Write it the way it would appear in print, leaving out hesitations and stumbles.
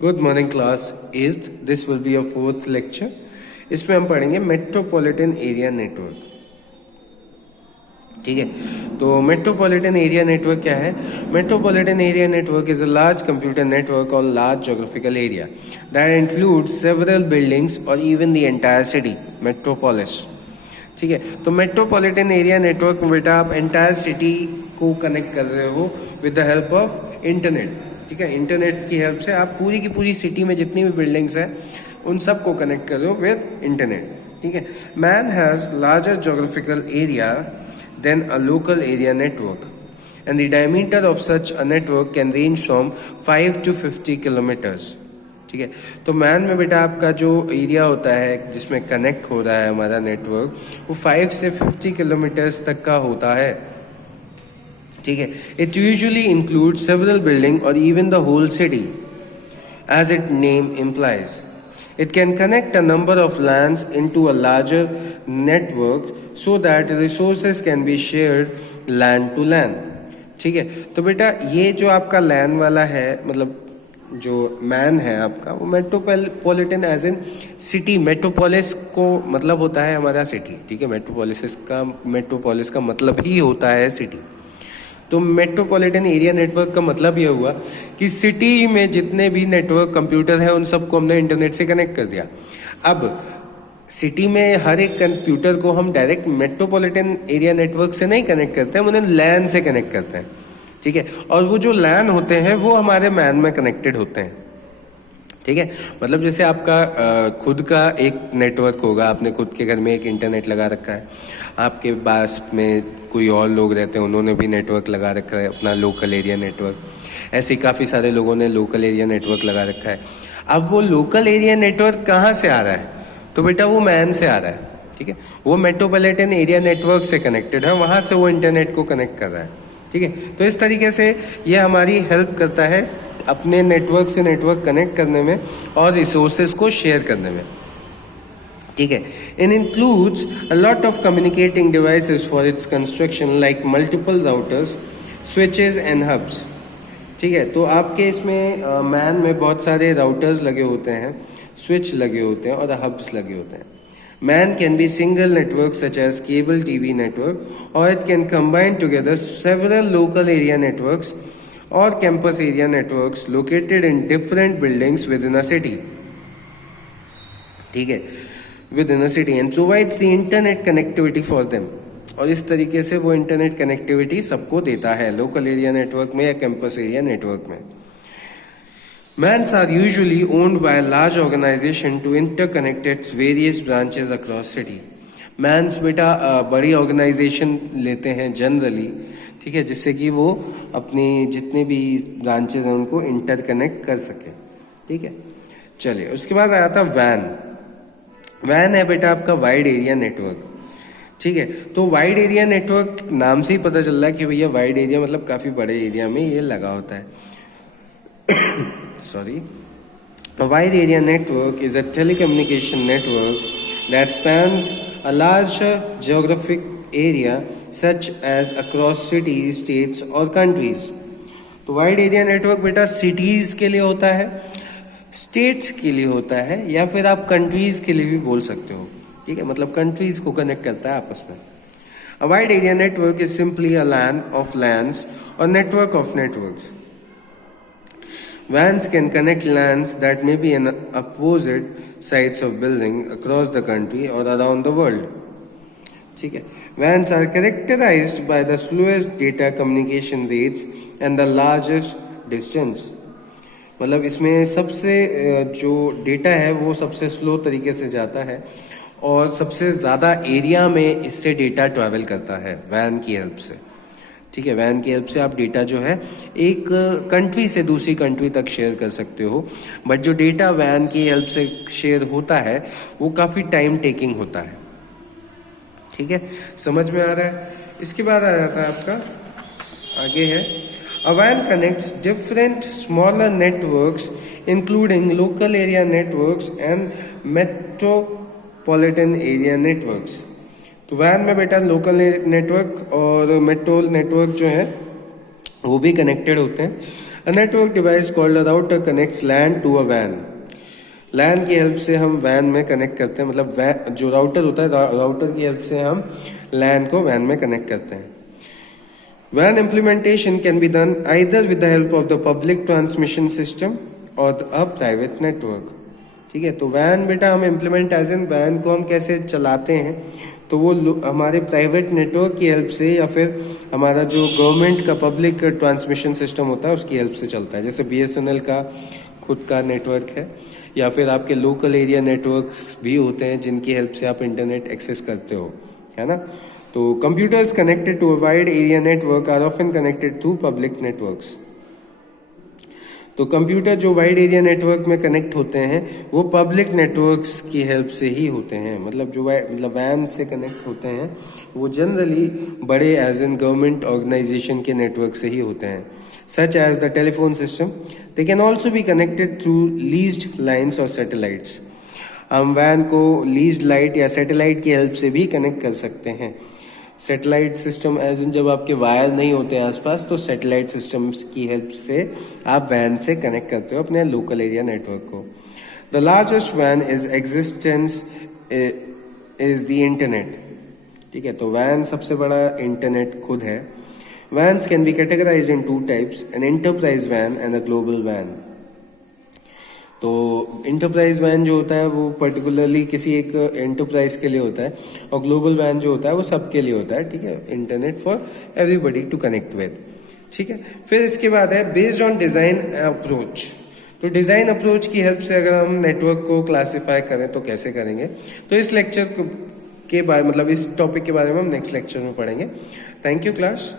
Good morning class 8th। This will be a fourth lecture. इसमें हम पढ़ेंगे metropolitan area network. ठीक है, तो मेट्रोपॉलिटन एरिया नेटवर्क क्या है? Metropolitan area network is a large computer network on large geographical area that includes several buildings और even the entire city metropolis. ठीक है, तो मेट्रोपॉलिटन एरिया नेटवर्क में बेटा आप एंटायर सिटी को कनेक्ट कर रहे हो with the help of internet. ठीक है, इंटरनेट की हेल्प से आप पूरी की पूरी सिटी में जितनी भी बिल्डिंग्स हैं उन सब को कनेक्ट कर रहे हो विद इंटरनेट। ठीक है, MAN has larger geographical area than a local area network and the diameter of such a network can range from 5 to 50 kilometres. ठीक है, तो मैन में बेटा आपका जो एरिया होता है जिसमें कनेक्ट हो रहा है हमारा नेटवर्क, वो 5 से 50 किलोमीटर्स तक का होता है। ठीक है, it usually include several building और even the whole city as it name implies. It can connect a number of LANs into a larger network so that resources can be shared LAN to LAN. ठीक है, तो बेटा ये जो आपका land वाला है, मतलब जो मैन है आपका, वो metropolitan as in city, metropolis को मतलब होता है हमारा सिटी। ठीक है, मेट्रोपोलिस का मतलब ही होता है सिटी। तो मेट्रोपॉलिटन एरिया नेटवर्क का मतलब यह हुआ कि सिटी में जितने भी नेटवर्क कंप्यूटर है उन सबको हमने इंटरनेट से कनेक्ट कर दिया। अब सिटी में हर एक कंप्यूटर को हम डायरेक्ट मेट्रोपॉलिटन एरिया नेटवर्क से नहीं कनेक्ट करते, हम उन्हें लैन से कनेक्ट करते हैं। ठीक है, और वो जो लैन होते हैं वो हमारे मैन में कनेक्टेड होते हैं। ठीक है, मतलब जैसे आपका खुद का एक नेटवर्क होगा, आपने खुद के घर में एक इंटरनेट लगा रखा है, आपके पास में कोई और लोग रहते हैं उन्होंने भी नेटवर्क लगा रखा है, अपना लोकल एरिया नेटवर्क। ऐसे काफ़ी सारे लोगों ने लोकल एरिया नेटवर्क लगा रखा है। अब वो लोकल एरिया नेटवर्क कहाँ से आ रहा है? तो बेटा वो मैन से आ रहा है। ठीक है, वो मेट्रोपॉलिटन एरिया नेटवर्क से कनेक्टेड है, वहाँ से वो इंटरनेट को कनेक्ट कर रहा है। ठीक है, तो इस तरीके से ये हमारी हेल्प करता है अपने नेटवर्क से नेटवर्क कनेक्ट करने में और रिसोर्सेज को शेयर करने में। ठीक है, in includes a lot of communicating devices for its construction like multiple routers, switches and hubs. ठीक है, तो आपके इसमें मैन में बहुत सारे राउटर्स लगे होते हैं, स्विच लगे होते हैं और हब्स लगे होते हैं। Man can be single network such as cable TV network, or it can combine together several local area networks or campus area networks located in different buildings within a city. ठीक है, within a city and provides the internet connectivity for them. और इस तरीके से वो internet connectivity सबको देता है लोकल एरिया नेटवर्क में या कैंपस एरिया नेटवर्क में। Mans are usually owned by a large organization to interconnect its various branches across city. Mans बेटा बड़ी ऑर्गेनाइजेशन लेते हैं जनरली, ठीक है, जिससे कि वो अपनी जितने भी ब्रांचेज हैं उनको इंटरकनेक्ट कर सके। ठीक है, चलिए उसके बाद आया था वैन। वैन है बेटा आपका वाइड एरिया नेटवर्क। ठीक है, तो वाइड एरिया नेटवर्क नाम से ही पता चल रहा है कि भैया वाइड एरिया मतलब काफ़ी बड़े एरिया में ये लगा होता है। Sorry. A wide area network is a telecommunication network that spans a large geographic area such as across cities, states or countries. तो वाइड एरिया नेटवर्क बेटा सिटीज के लिए होता है, स्टेट्स के लिए होता है, या फिर आप कंट्रीज के लिए भी बोल सकते हो। ठीक है, मतलब कंट्रीज को कनेक्ट करता है आपस में। A wide area network is simply a LAN of LANs or network of networks. WANs can connect LANs that may be on opposite sides of building across the country or around the world. ठीक है, WANs are characterized by the slowest data communication rates and the largest distance. मतलब इसमें सबसे जो data है वो सबसे slow तरीके से जाता है और सबसे ज़्यादा एरिया में इससे डेटा ट्रैवल करता है वैन की हेल्प से। ठीक है, वैन की हेल्प से आप डेटा जो है एक कंट्री से दूसरी कंट्री तक शेयर कर सकते हो, बट जो डेटा वैन की हेल्प से शेयर होता है वो काफ़ी टाइम टेकिंग होता है। ठीक है, समझ में आ रहा है? इसके बाद आ जाता है आपका आगे है अ वैन connects different smaller networks including local area networks and metropolitan area networks. तो वैन में बेटा लोकल नेटवर्क और मेट्रो नेटवर्क जो है वो भी कनेक्टेड होते हैं। A network device called a router connects LAN to a WAN. LAN की हेल्प से हम WAN में कनेक्ट करते हैं, मतलब जो राउटर होता है, राउटर की हेल्प से हम LAN को WAN में कनेक्ट करते हैं. WAN implementation can be done either with the help of the public transmission system or a private network. ठीक है, तो WAN बेटा हम इम्प्लीमेंट एज एन WAN को हम कैसे चलाते हैं, तो वो हमारे प्राइवेट नेटवर्क की हेल्प से या फिर हमारा जो गवर्नमेंट का पब्लिक ट्रांसमिशन सिस्टम होता है उसकी हेल्प से चलता है. जैसे BSNL का खुद का नेटवर्क है, या फिर आपके लोकल एरिया नेटवर्क्स भी होते हैं जिनकी हेल्प से आप इंटरनेट एक्सेस करते हो, है ना. तो computers connected to a wide area network are often connected through public networks. तो कंप्यूटर जो वाइड एरिया नेटवर्क में कनेक्ट होते हैं वो पब्लिक नेटवर्क्स की हेल्प से ही होते हैं. मतलब जो WAN से कनेक्ट होते हैं वो जनरली बड़े एज एन गवर्नमेंट ऑर्गेनाइजेशन के नेटवर्क से ही होते हैं, such as the telephone system. They can also be connected through leased lines और सैटेलाइट्स. हम WAN को लीज्ड लाइट या सैटेलाइट की हेल्प से भी कनेक्ट कर सकते हैं. सैटेलाइट सिस्टम एज इन जब आपके वायर नहीं होते आसपास, तो सैटेलाइट सिस्टम्स की हेल्प से आप WAN से कनेक्ट करते हो अपने लोकल एरिया नेटवर्क को. The largest WAN is existence is the internet. ठीक है, तो WAN सबसे बड़ा इंटरनेट खुद है. WANs can be categorized in two types, an enterprise WAN and a global WAN. तो इंटरप्राइज WAN जो होता है वो पर्टिकुलरली किसी एक एंटरप्राइज के लिए होता है, और ग्लोबल WAN जो होता है वो सबके लिए होता है. ठीक है, internet for everybody to connect with. ठीक है, फिर इसके बाद है बेस्ड ऑन डिजाइन अप्रोच. तो डिजाइन अप्रोच की हेल्प से अगर हम नेटवर्क को क्लासिफाई करें तो कैसे करेंगे, तो इस लेक्चर के बारे मतलब इस टॉपिक के बारे में हम नेक्स्ट लेक्चर में पढ़ेंगे. Thank you class.